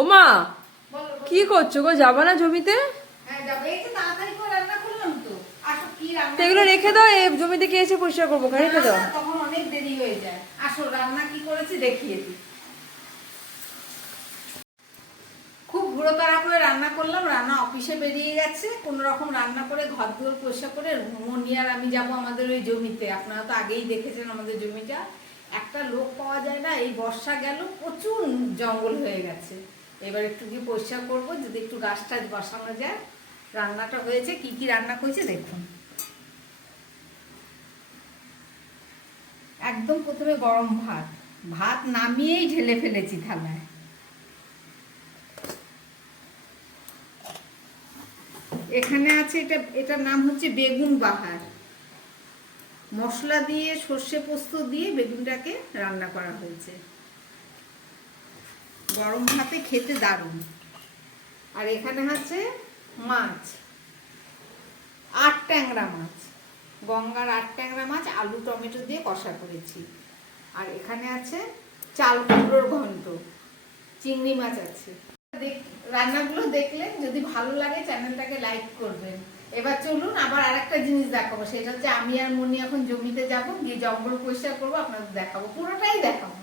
ওমা কি করছো গো, যাবা না জমিতে? তো এগুলো রেখে দাও, এই জমিতে কে এসে পরিষ্কার করবো, রেখে দাও। তখন অনেক দেরি হয়ে যায়। আসো রান্না কি করেছি দেখিয়ে দিই। খুব ঘুরোতাড়া করে রান্না করলাম, রান্না অফিসে বেরিয়ে গেছে। কোনো রকম রান্না করে ঘর দুয়ার পরিষ্কার করে মনি আর আমি যাবো আমাদের ওই জমিতে। আপনারা তো আগেই দেখেছেন আমাদের জমিটা, একটা লোক পাওয়া যায় না। এই বর্ষা গেল, প্রচুর জঙ্গল হয়ে গেছে। এবার একটু গিয়ে পরিষ্কার করবো, যদি একটু গাছ টাছ বসানো যায়। রান্নাটা হয়েছে, কি কি রান্না করেছে দেখুন। একদম প্রথমে গরম ভাত, ভাত নামিয়েই ঢেলে ফেলেছি থালায়। এখানে আছে এটার নাম হচ্ছে বেগুন বাহার। মশলা দিয়ে সর্ষে পোস্ত দিয়ে বেগুনটাকে রান্না করা হয়েছে। গরম ভাতে খেতে দারুণ। আর এখানে আছে মাছ, 8 ট্যাংরা মাছ, গঙ্গার 8 ট্যাংরা মাছ আলু টমেটো দিয়ে কষা করেছি। আর এখানে আছে চাল কুমড়োর ঘন্ট, চিংড়ি মাছ আছে। রান্নাগুলো দেখলেন, যদি ভালো লাগে চ্যানেলটাকে লাইক করবেন। এবার চলুন আবার আরেকটা জিনিস দেখাবো, সেটা হচ্ছে আমি আর মনি এখন জমিতে যাব, গিয়ে জঙ্গল পরিষ্কার করবো, আপনাদের দেখাবো, পুরোটাই দেখাবো।